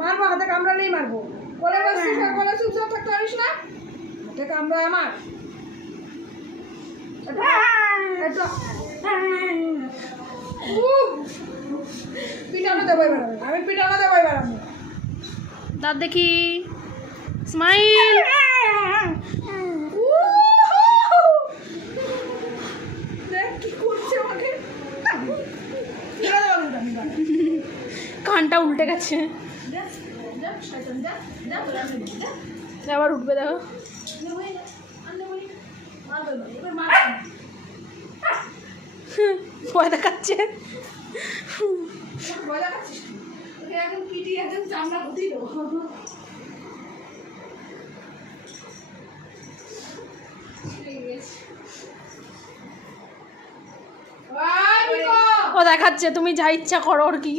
মারবো, হাতে কামড়ালেই মারবো। কোলে বসছিস না, কোলে চুপচাপ থাকতে পারিস না? হাতে কামড়ায় আমার। পিটানো দেবো এবার আমি, পিটানো দেবো এবার আমি। দাঁত দেখি, স্মাইল। দেখ কি করছে আমাকে। কানটা উল্টে গেছে, আবার উঠবে দেখো। ভয় দেখাচ্ছে। এখন পিটি একদম চামড়া বুঝিয়ে দেবো। ও দেখাচ্ছে তুমি যা ইচ্ছা করো ওর কি।